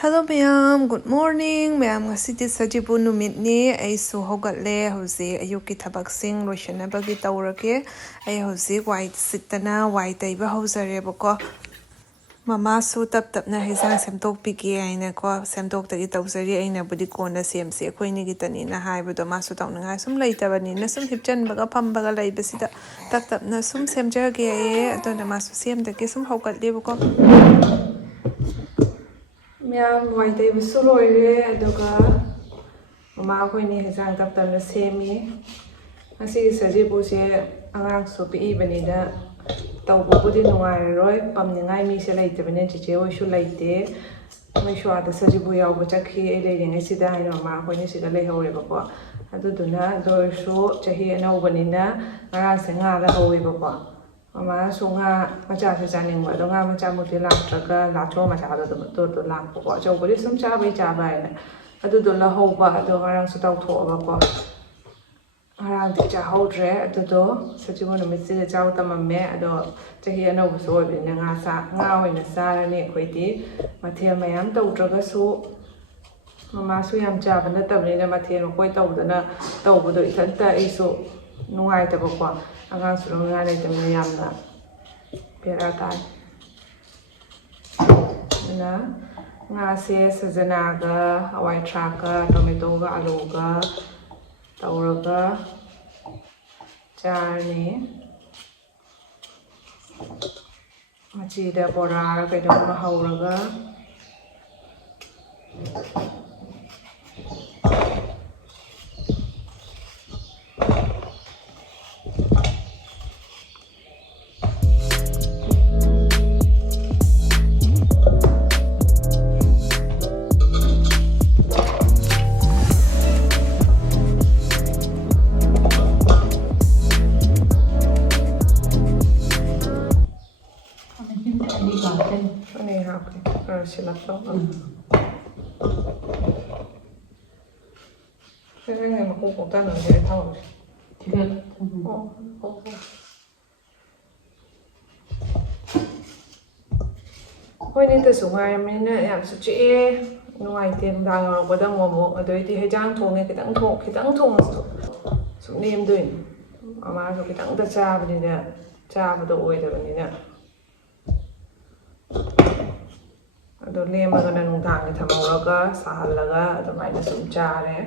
Hello ma'am, good morning. Ma'am ngasidi Cheiraoba Numit ni aisu hogatle hausi ayuki thabaksing loishanabagi tawrage ai hausi white sitana white taiba hausareba Mama su tapna hizang semtokpigi aina ko semtoktagi tawsari aina budi kona semse akhoi gi tani na haibudo masu tawnanga sum leitabani na sum hipchan baga pambaga leibasida tapna sum semjage e adona masu semdagi sum hogatlebako Ma'am white taiba su loire aduga mama akhoi ni hizang tapna semi asi Cheiraoba se angang su pi banida tawbudi nungairoi pamningai mi se leitabane chiche oisu leite maishwada Cheiraoba yawba chakhi ei leiringai sida haina mama akhoi ni sida leihoreba aduduna doisu chahi anaubanina ngarang se nga la howeba mama su nga macha se chaningba do nga macha muti laktraga lacho macha do lakpo chawbudi sum chabai chabai adudo la hoba ado ngarang su tawthoba Around the Jahodre, at the door, such a one of Mrs. Outamame, ado Chahi and oversold in Nasa, now in the Sara Nequity, Matia Mayam, Dodragasu, Mamma Suyam Jab and the Tablina Matia, quite older, Tobo, Itanta Iso, no itaba, against Runana Mayamna, Pirata. Nasi, Sazanaga, a white tracker, Tomatoga, Aluga. Tauraga Charni Machida Bora, Pedoma Hauraga Silapso. Saya nak makan kotak nak jadi tahu. Tidak. Kau ni tu sungai mana yang suci nuai tiang dah orang pada ngomong ada itu hejang thong kita thong sungai em tuin. Mama tu kita dah cah begini dah cah betul oi dah begini dah. Ado lemaga na nungtang thamawraga sahalaga adumai na sum chare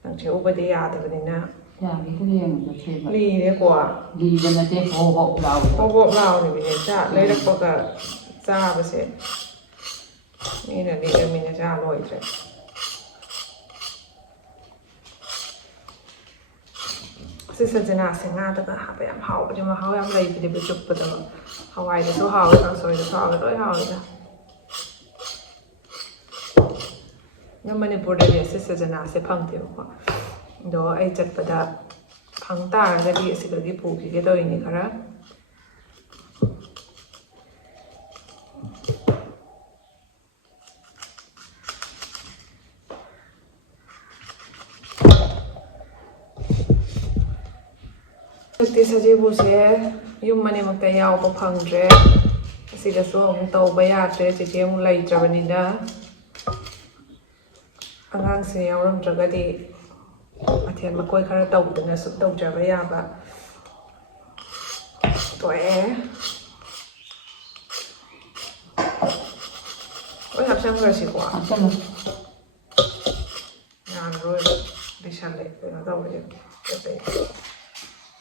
nang Cheiraoba de yadabanina yagi lem do che li de kwa li de na te ho lao ni bi cha leirakpaga cha ba se ni na li de mi na cha loi tre se sajana se nga ta ka ha ba yam hau ba ma hau yam lei bi de bu chup ba da hawai de so hau ka so de hau ga hau da Manipur de se sajana se phangte ko do ai chatpada phangta ga di se gi pu ki ge do ini khara Sakti Cheiraoba se yum mani makta yaw ko phangre asiga so ang taw ba ya tre che che mu lai trabanida Angang se yauram dragadi athian makoi khara tawdana su tawjaba yaba toe oi hapsam rasi ko asam nan roi dishale na tawje te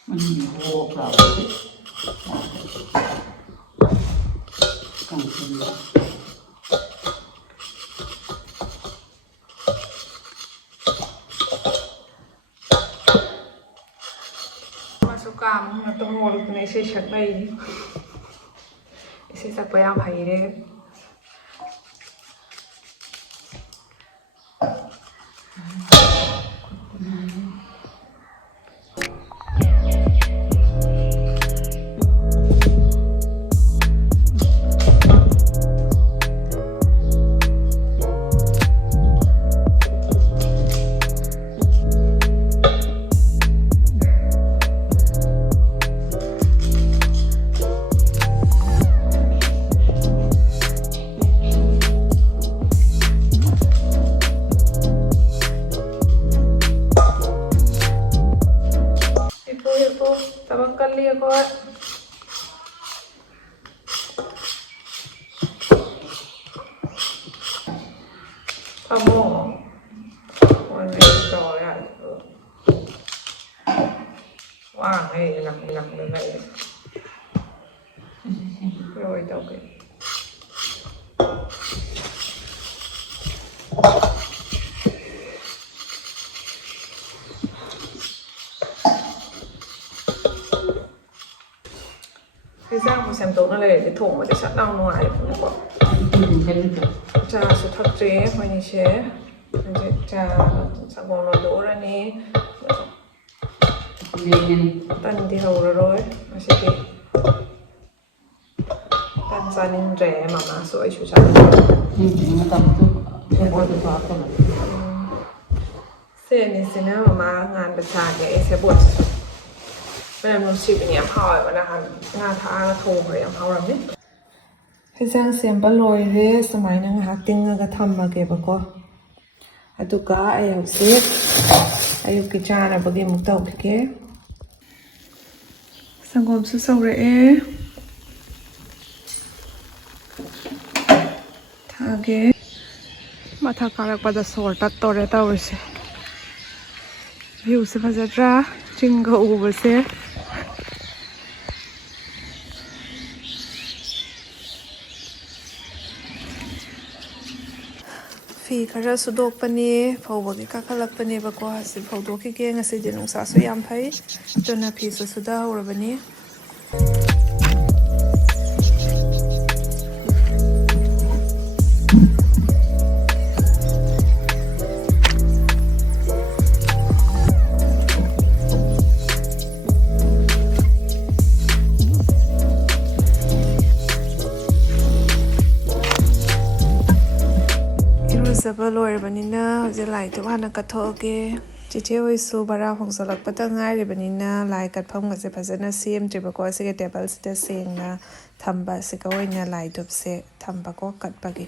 mani ho ka kan Kam na tumulog na isi sakay isi sakay ang haire 어머, 완전 야 와, hey, lặng như vậy rồi đâu kìa. Cái rác của xem tốt nó lấy cái thùng mà để sẵn đau ngoài cũng có. Trà sẽ thật chế hoa như thế. Trà sẽ còn nó đổ ra nè. Tân thì hầu rồi. Mà sẽ kì. Tân ra nên rẻ mà má sợi chú chắc. Sẽ này sẽ nè mà má ngàn bật trà cái sẽ bột. Bây giờ mình xịt cái nhắm hỏi và là ngà thả là thùng rồi em haorammi. Cái giang xem bà lôi rê sơ máy nâng hạc tinh ngà thăm bà kê bà có. À tụ cá ai học xếp. Ai học cái trà là bà kê mục tàu kê kê. Sang gồm sư sâu rễ. Thả kê. Mà thả cá lạc bà đã sổ tắt tổ rê tàu rồi xe. View sẽ phát ra trên gậu bà xe. Phi khara sudokpani phawbagi kakhalakpani bako hasi phawdoki ge ngasi dinung sa su yam phai chona phi su suda horabani Saba loirabanina hojik lai tu hana kathoge chiche hoisu bara hongsalakpata ngairibanina lai katpham gase phajana semtriba ko asige table sita sengna thamba sika oina lai dupse thamba ko katpagi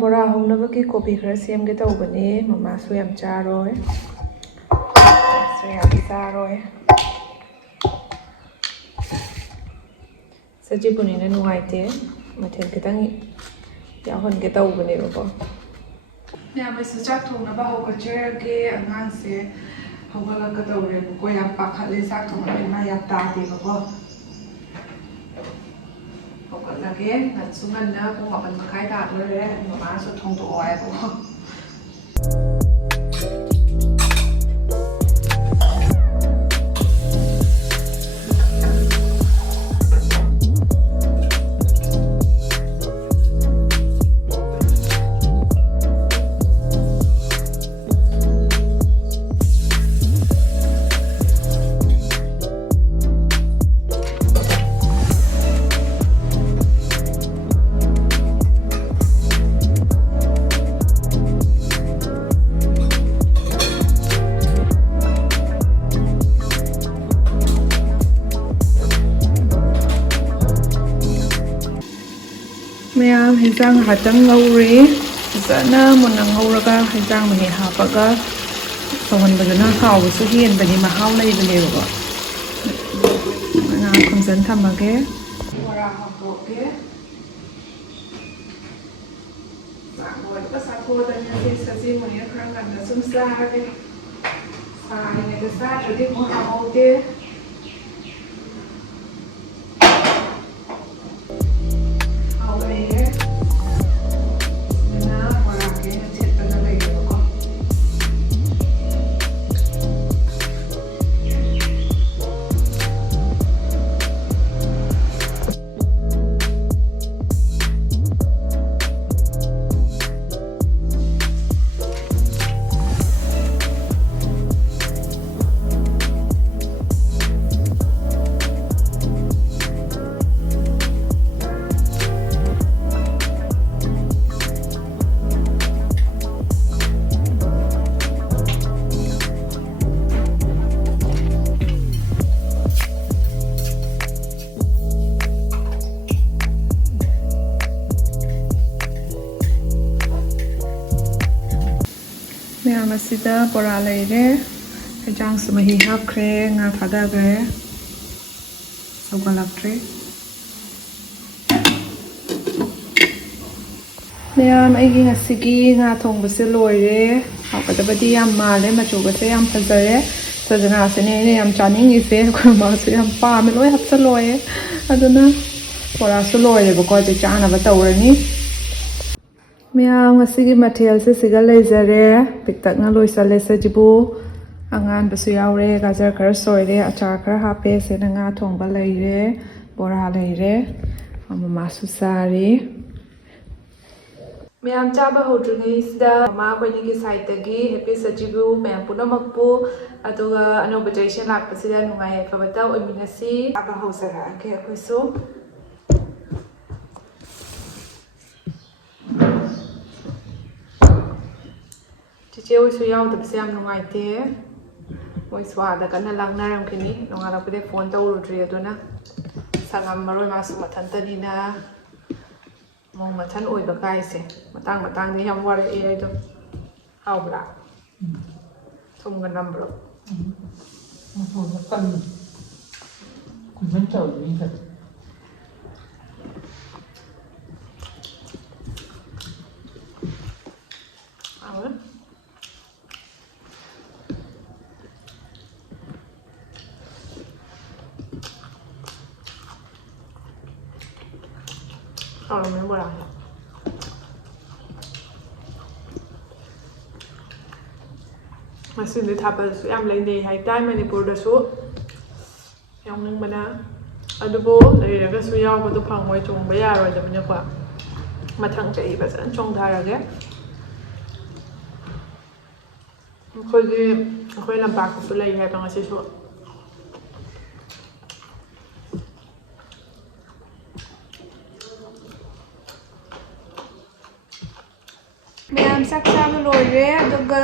bora hongnabaki kopi khara semge tawbani mama su yam charoi saji bunina nuaite mathel kitang yahon ge tawbani bako yam su chak thongna ba ho kacher ge angang se hogala ka tawre ko yam pakhale sak thongna ma ya ta de bako lagi sungan na kung makan makai ta rồi mama sẽ thông tổ ai cũng Mayam hijang hatang ngauri sana munang ngauraga hijang mani hapaga sohon badana haw su hian bani mahau nei bane ba na khomsan thamage wara hapoke sa boy ka sa ko da ni saji mani khang kan da sum sa ke sa ne da sa jodi mo haote ꯃꯌꯥꯝ ꯑꯁꯤꯗ ꯕꯣꯔꯥ ꯂꯩꯔꯦ ꯍꯦꯟꯖꯥꯡꯁꯨ ꯃꯍꯤ ꯍꯥꯞꯈ꯭ꯔꯦ ꯉꯥ ꯊꯥꯗꯈ꯭ꯔꯦ ꯁꯧꯒꯠꯂꯛꯇ꯭ꯔꯤ ꯃꯌꯥꯝ ꯑꯩꯒꯤ ꯉꯁꯤꯒꯤ ꯉꯥ ꯊꯣꯡꯕꯁꯦ ꯂꯣꯏꯔꯦ ꯍꯥꯎꯒꯗꯕꯗꯤ ꯌꯥꯝ ꯃꯥꯜꯂꯦ ꯃꯆꯨꯒꯁꯦ ꯌꯥꯝ ꯐꯖꯔꯦ ꯁꯖꯅꯥꯁꯤꯅꯦ ꯑꯩꯅ ꯌꯥꯝ ꯆꯥꯅꯤꯡꯉꯤꯁꯦ ꯑꯩꯈꯣꯏ ꯃꯥꯁꯨ ꯌꯥꯝ ꯄꯥꯝꯃꯦ ꯂꯣꯏ ꯍꯥꯞꯆꯜꯂꯣꯏꯌꯦ ꯑꯗꯨꯅ ꯕꯣꯔꯥꯁꯨ ꯂꯣꯏꯔꯦꯕꯀꯣ ꯍꯧꯖꯤꯛ ꯆꯥꯅꯕ ꯇꯧꯔꯅꯤ ꯃꯌꯥꯝ ꯉꯁꯤꯒꯤ ꯃꯊꯦꯜꯁꯦ ꯁꯤꯒ ꯂꯩꯖꯔꯦ ꯄꯤꯛꯇꯛꯅ ꯂꯣꯏꯁꯜꯂꯦ ꯁꯖꯤꯕꯨ ꯑꯉꯥꯟꯕꯁꯨ ꯌꯥꯎꯔꯦ ꯒꯥꯖꯔ ꯈꯔ ꯁꯣꯏꯔꯦ ꯑꯆꯥꯔ ꯈꯔ ꯍꯥꯞꯄꯦ ꯁꯤꯅ ꯉꯥ ꯊꯣꯡꯕ ꯂꯩꯔꯦ ꯕꯣꯔꯥ ꯂꯩꯔꯦ ꯃꯃꯥꯁꯨ ꯆꯥꯔꯤ ꯃꯌꯥꯝ ꯆꯥꯕ ꯍꯧꯗ꯭ꯔꯤꯉꯩꯁꯤꯗ ꯃꯃꯥ ꯑꯩꯈꯣꯏꯅꯤꯒꯤ ꯁꯥꯏꯠꯇꯒꯤ ꯍꯦꯄꯤ ꯁꯖꯤꯕꯨ ꯃꯌꯥꯝ ꯄꯨꯝꯅꯃꯛꯄꯨ ꯑꯗꯨꯒ ꯑꯅꯧꯕ ꯆꯩꯁꯦ ꯂꯥꯛꯄꯁꯤꯗ ꯅꯨꯡꯉꯥꯏ ꯌꯥꯏꯐꯕꯇ ꯑꯣꯏꯃꯤꯟꯅꯁꯤ ꯆꯥꯕ ꯍꯧꯖꯔꯛꯑꯒꯦ ꯑꯩꯈꯣꯏꯁꯨ ꯆꯤꯆꯦ ꯍꯣꯏꯁꯨ ꯌꯥꯎꯗꯕꯁꯦ ꯌꯥꯝ ꯅꯨꯡꯉꯥꯏꯇꯦ ꯃꯣꯏ ꯁ꯭ꯋꯥꯗ ꯀꯟꯅ ꯂꯥꯡꯅꯔꯝꯈꯤꯅꯤ ꯅꯣꯡꯉꯥꯜꯂꯛꯄꯗꯩ ꯐꯣꯟ ꯇꯧꯔꯨꯗ꯭ꯔꯤ ꯑꯗꯨꯅ ꯁꯪꯉꯝꯃꯔꯣꯏ ꯃꯥꯁꯨ ꯃꯊꯟꯇꯅꯤꯅ ꯃꯧ ꯃꯊꯟ ꯑꯣꯏꯕ ꯀꯥꯏꯁꯦ ꯃꯇꯥꯡꯗ ꯌꯥꯝ ꯋꯥꯔꯛꯑꯦ ꯑꯩꯗꯣ ꯍꯥꯎꯕ꯭ꯔꯥ ꯊꯨꯝꯒ ꯅꯝꯕ꯭ꯔꯣ 하오람미 뭐라 해요? ꯃꯁꯤꯗꯤ ꯊꯥꯕꯜꯁꯨ ꯌꯥꯝ ꯂꯩꯅꯩ ꯍꯥꯏꯇꯥꯔꯦ ꯃꯅꯤꯄꯨꯔꯗꯁꯨ ꯌꯥꯎꯅꯤꯡꯕꯅ ꯑꯗꯨꯕꯨ ꯂꯩꯔꯒꯁꯨ ꯌꯥꯎꯕꯗꯣ ꯐꯪꯉꯣꯏ ꯆꯣꯡꯕ ꯌꯥꯔꯣꯏꯗꯕꯅꯤꯅꯀꯣ ꯃꯊꯪ ꯆꯍꯤ ꯐꯖꯅ ꯆꯣꯡꯊꯔꯒꯦ ꯑꯩꯈꯣꯏ ꯂꯝꯄꯥꯛꯇꯁꯨ ꯂꯩ ꯍꯥꯏꯕ ꯉꯁꯤꯁꯨ ꯃꯌꯥꯝ ꯆꯥꯛ ꯆꯥꯕ ꯂꯣꯏꯔꯦ ꯑꯗꯨꯒ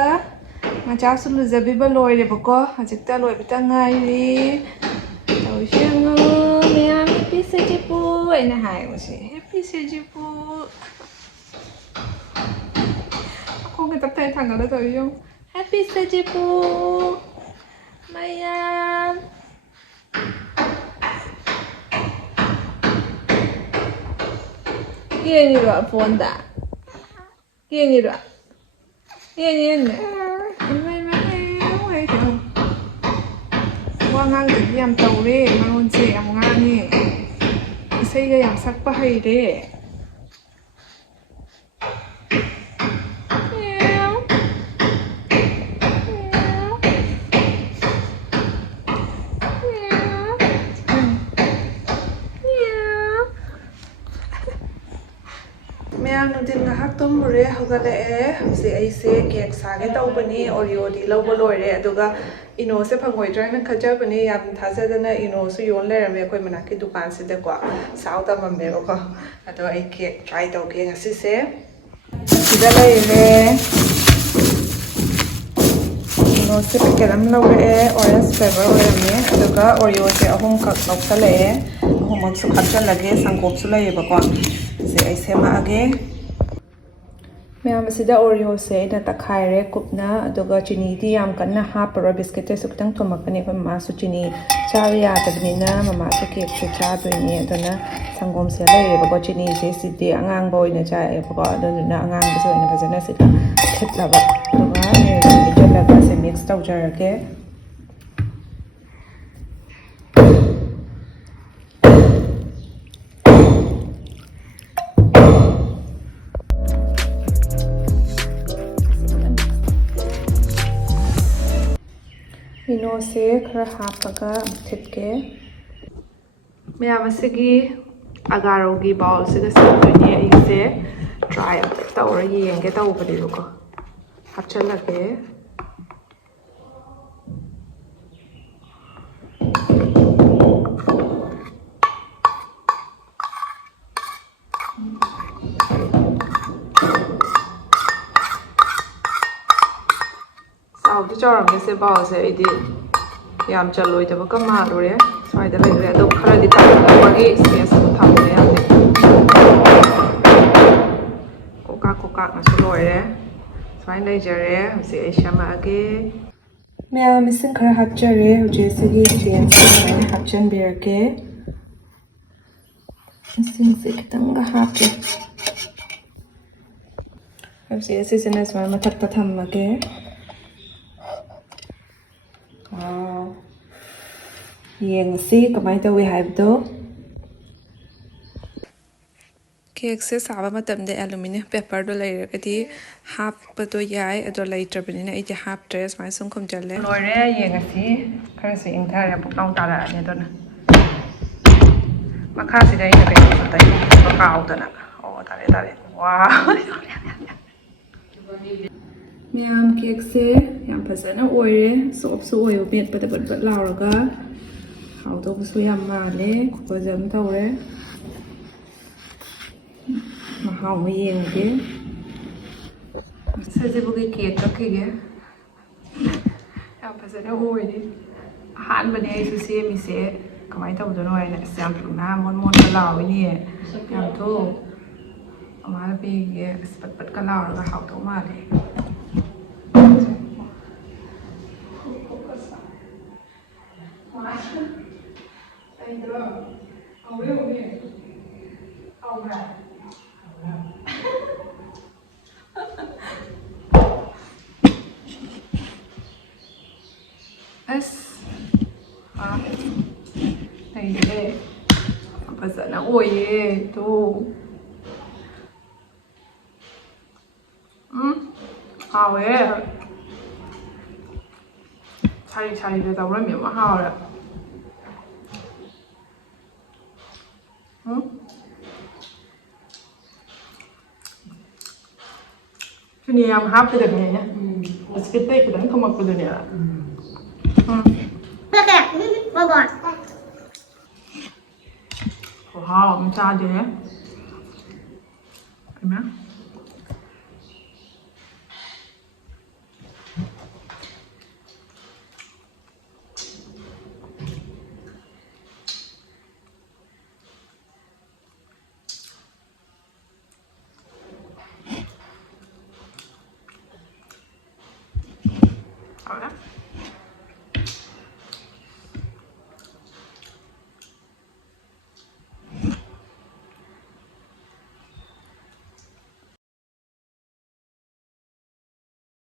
ꯃꯆꯥꯁꯨ ꯂꯨꯖꯕꯤꯕ ꯂꯣꯏꯔꯦꯕꯀꯣ ꯍꯧꯖꯤꯛꯇ ꯂꯣꯏꯕꯇ ꯉꯥꯏꯔꯤ ꯇꯧꯔꯤꯁꯦ ꯌꯦꯡꯉꯣ ꯃꯌꯥꯝ ꯍꯦꯄꯤ ꯁꯖꯤꯕꯨ ꯑꯩꯅ ꯍꯥꯏꯕꯁꯦ ꯍꯦꯄꯤ ꯁꯖꯤꯕꯨ ꯈꯣꯡꯒ ꯇꯞꯇꯥꯏ ꯊꯥꯡꯒꯠꯂ ꯇꯧꯔꯤ ꯌꯦꯡꯉꯣ ꯍꯦꯄꯤ ꯁꯖꯤꯕꯨ ꯃꯌꯥꯝ ꯌꯦꯡꯉꯤꯔꯣ ꯐꯣꯟꯗ ꯌꯦꯡꯉꯤꯔꯣ ꯌꯦꯡꯉꯦ ꯋꯥ ꯉꯥꯡꯗꯗꯤ ꯌꯥꯝ ꯇꯧꯔꯦ ꯃꯔꯣꯟꯁꯦ ꯌꯥꯝ ꯉꯥꯡꯉꯦ ꯏꯁꯩꯒ ꯌꯥꯝ ꯁꯛꯄ ꯍꯩꯔꯦ ꯃꯌꯥꯝ ꯅꯨꯡꯊꯤꯟ ꯉꯥꯏꯍꯥꯛ ꯇꯨꯝꯃꯨꯔꯦ ꯍꯧꯒꯠꯂꯛꯑꯦ ꯍꯧꯖꯤꯛ ꯑꯩꯁꯦ ꯀꯦꯛ ꯁꯥꯒꯦ ꯇꯧꯕꯅꯤ ꯑꯣꯔꯤꯑꯣꯗꯤ ꯂꯧꯕ ꯂꯣꯏꯔꯦ ꯑꯗꯨꯒ ꯏꯅꯣꯁꯦ ꯐꯪꯉꯣꯏꯗ꯭ꯔꯥꯅ ꯈꯟꯖꯕꯅꯤ ꯌꯥꯝ ꯊꯥꯖꯗꯅ ꯏꯅꯣꯁꯨ ꯌꯣꯟ ꯂꯩꯔꯝꯃꯦ ꯑꯩꯈꯣꯏ ꯃꯅꯥꯛꯀꯤ ꯗꯨꯀꯥꯟꯁꯤꯗꯀꯣ ꯁꯥꯎ ꯇꯝꯃꯝꯃꯦꯕꯀꯣ ꯑꯗꯣ ꯑꯩ ꯀꯦꯛ ꯇ꯭ꯔꯥꯏ ꯇꯧꯒꯦ ꯉꯁꯤꯁꯦ ꯁꯤꯗ ꯂꯩꯔꯦ ꯏꯅꯣꯁꯦ ꯄꯦꯀꯦꯠ ꯑꯃ ꯂꯧꯔꯛꯑꯦ ꯑꯣꯔꯦꯟꯖ ꯐ꯭ꯂꯦꯚꯔ ꯑꯣꯏꯔꯝꯃꯦ ꯑꯗꯨꯒ ꯑꯣꯔꯤꯑꯣꯁꯦ ꯑꯍꯨꯝꯈꯛ ꯂꯧꯁꯜꯂꯛꯑꯦ ꯑꯍꯨꯝꯃꯛꯁꯨ ꯍꯥꯞꯆꯜꯂꯒꯦ ꯁꯪꯒꯣꯞꯁꯨ ꯂꯩꯌꯦꯕꯀꯣ ꯁꯤ ꯑꯩ ꯁꯦꯝꯃꯛꯑꯒꯦ ꯃꯌꯥꯝ ꯑꯁꯤꯗ ꯑꯣꯔꯤꯑꯣꯁꯦ ꯑꯩꯅ ꯇꯛꯈꯥꯏꯔꯦ ꯀꯨꯞꯅ ꯑꯗꯨꯒ ꯆꯤꯅꯤꯗꯤ ꯌꯥꯝ ꯀꯟꯅ ꯍꯥꯞꯄꯔꯣꯏ ꯕꯤꯁꯀꯤꯠꯇꯁꯨ ꯈꯤꯇꯪ ꯊꯨꯝꯃꯛꯀꯅꯤ ꯑꯩꯈꯣꯏ ꯃꯃꯥꯁꯨ ꯆꯤꯅꯤ ꯆꯥꯕ ꯌꯥꯗꯕꯅꯤꯅ ꯃꯃꯥꯁꯨ ꯀꯦꯛꯁꯦ ꯆꯥꯗꯣꯏꯅꯤ ꯑꯗꯨꯅ ꯁꯪꯒꯣꯝꯁꯦ ꯂꯩꯌꯦꯕꯀꯣ ꯆꯤꯅꯤꯁꯦ ꯁꯤꯗꯤ ꯑꯉꯥꯡꯕ ꯑꯣꯏꯅ ꯆꯥꯏꯑꯦꯕꯀꯣ ꯑꯗꯨꯗꯨꯅ ꯑꯉꯥꯡꯕꯁꯦ ꯑꯣꯏꯅ ꯐꯖꯅ ꯁꯤꯗ ꯊꯤꯠꯂꯕ ꯑꯗꯨꯒ ꯍꯩꯖꯤꯜꯂꯒ ꯁꯤ ꯃꯤꯛꯁ ꯇꯧꯖꯔꯒꯦ ꯏꯅꯣꯁꯦ ꯈꯔ ꯍꯥꯞꯄꯒ ꯊꯤꯠꯀꯦ ꯃꯌꯥꯝ ꯑꯁꯤꯒꯤ ꯑꯒꯥꯔꯣꯒꯤ ꯕꯥꯎꯜꯁꯤꯒ ꯁꯦꯝꯗꯣꯏꯅꯦ ꯑꯩꯁꯦ ꯇ꯭ꯔꯥꯏ ꯑꯝꯇ ꯇꯧꯔ ꯌꯦꯡꯒꯦ ꯇꯧꯕꯅꯦꯕꯀꯣ ꯍꯥꯞꯆꯜꯂꯒꯦ ꯆꯥꯎꯗꯤ ꯆꯥꯎꯔꯝꯃꯦꯁꯦ ꯕꯥꯎꯜꯁꯦ ꯑꯩꯗꯤ ꯌꯥꯝ ꯆꯜꯂꯣꯏꯗꯕꯒ ꯃꯥꯜꯂꯨꯔꯦ ꯁ꯭ꯋꯥꯏꯗ ꯂꯩꯈ꯭ꯔꯦ ꯑꯗꯣ ꯈꯔꯗꯤ ꯊꯝꯅꯕꯒꯤ ꯏꯁꯄꯦꯁ ꯑꯃ ꯊꯝꯕ ꯌꯥꯗꯦ ꯀꯣꯀꯥꯛꯅꯁꯨ ꯂꯣꯏꯔꯦ ꯁꯨꯃꯥꯏꯅ ꯂꯩꯖꯔꯦ ꯍꯧꯖꯤꯛ ꯑꯩ ꯁꯦꯝꯃꯛꯑꯒꯦ ꯃꯌꯥꯝ ꯏꯁꯤꯡ ꯈꯔ ꯍꯥꯞꯆꯔꯦ ꯍꯧꯖꯤꯛ ꯁꯤꯒꯤ ꯆꯦꯡꯁꯦ ꯁꯨꯃꯥꯏꯅ ꯍꯥꯞꯆꯤꯟꯕꯤꯔꯒꯦ ꯏꯁꯤꯡꯁꯦ ꯈꯤꯇꯪꯒ ꯍꯥꯞꯀꯦ ꯍꯧꯖꯤꯛ ꯑꯁꯤꯁꯤꯅ ꯁꯨꯃꯥꯏꯅ ꯃꯊꯛꯇ ꯊꯝꯃꯒꯦ ꯌꯦꯡꯉꯁꯤ ꯀꯃꯥꯏꯅ ꯇꯧꯏ ꯍꯥꯏꯕꯗꯣ ꯀꯦꯛꯁꯦ ꯁꯥꯕ ꯃꯇꯝꯗ ꯑꯦꯂꯨꯃꯤꯅꯤꯌꯝ ꯄꯦꯄꯔꯗꯣ ꯂꯩꯔꯒꯗꯤ ꯍꯥꯞꯄꯗꯣ ꯌꯥꯏ ꯑꯗꯣ ꯂꯩꯇ꯭ꯔꯕꯅꯤꯅ ꯑꯩꯗꯤ ꯍꯥꯞꯇ꯭ꯔꯦ ꯁꯨꯃꯥꯏꯅ ꯁꯨꯝ ꯈꯨꯝꯖꯤꯜꯂꯦ ꯂꯣꯏꯔꯦ ꯌꯦꯡꯉꯁꯤ ꯈꯔꯁꯨ ꯏꯪꯊꯔꯦ ꯄꯨꯛꯂꯥꯎ ꯇꯥꯔꯛꯑꯅꯤ ꯑꯗꯨꯅ ꯃꯈꯥꯁꯤꯗ ꯑꯩꯅ ꯀꯩꯅꯣꯁꯨ ꯇꯩꯕ ꯀꯥꯎꯗꯅ ꯇꯥꯔꯦ ꯋꯥ ꯃꯌꯥꯝ ꯀꯦꯛꯁꯦ ꯌꯥꯝ ꯐꯖꯅ ꯑꯣꯏꯔꯦ ꯁꯣꯐꯁꯨ ꯑꯣꯏꯕ ꯃꯦꯠꯄꯗ ꯕꯠ ꯕꯠ ꯂꯥꯎꯔꯒ ꯍꯥꯎꯗꯧꯕꯁꯨ ꯌꯥꯝ ꯃꯥꯜꯂꯦ ꯐꯖꯅ ꯇꯧꯔꯦ ꯃꯍꯥꯎ ꯑꯃ ꯌꯦꯡꯉꯒꯦ ꯁꯖꯤꯕꯨꯒꯤ ꯀꯦꯛ ꯀꯛꯈꯤꯒꯦ ꯌꯥꯝ ꯐꯖꯅ ꯑꯣꯏꯔꯦ ꯑꯍꯥꯟꯕꯅꯦ ꯑꯩꯁꯨ ꯁꯦꯝꯃꯤꯁꯦ ꯀꯃꯥꯏꯅ ꯇꯧꯗꯣꯏꯅꯣ ꯍꯥꯏꯅ ꯑꯁ ꯌꯥꯝ ꯊꯨꯅ ꯃꯣꯟ ꯃꯣꯟꯒ ꯂꯥꯎꯏꯅꯦ ꯌꯥꯝ ꯊꯨ ꯑꯃꯥꯏꯅ ꯄꯤꯒꯦ ꯑꯁ ꯄꯠ ꯄꯠꯀ ꯂꯥꯎꯔꯒ ꯍꯥꯎꯗꯧ ꯃꯥꯜꯂꯦ ꯑꯁ ꯂꯩꯔꯦ ꯌꯥꯝ ꯐꯖꯅ ꯑꯣꯏꯌꯦ ꯇꯣ ꯍꯥꯎꯋꯦ ꯁꯥꯔꯤ ꯁꯥꯔꯤꯗ ꯇꯧꯔꯝꯃꯤ ꯑꯃ ꯍꯥꯎꯔꯦ ꯆꯤꯅꯤ ꯌꯥꯝ ꯍꯥꯞꯀꯗꯕꯅꯦ ꯕꯤꯁꯀꯤꯠꯇꯩ ꯈꯤꯇꯪ ꯊꯨꯝꯃꯛꯄꯗꯨꯅꯦꯕ ꯈꯨꯍꯥꯎ ꯑꯃ ꯆꯥꯗꯦ ꯏꯃꯥ好了。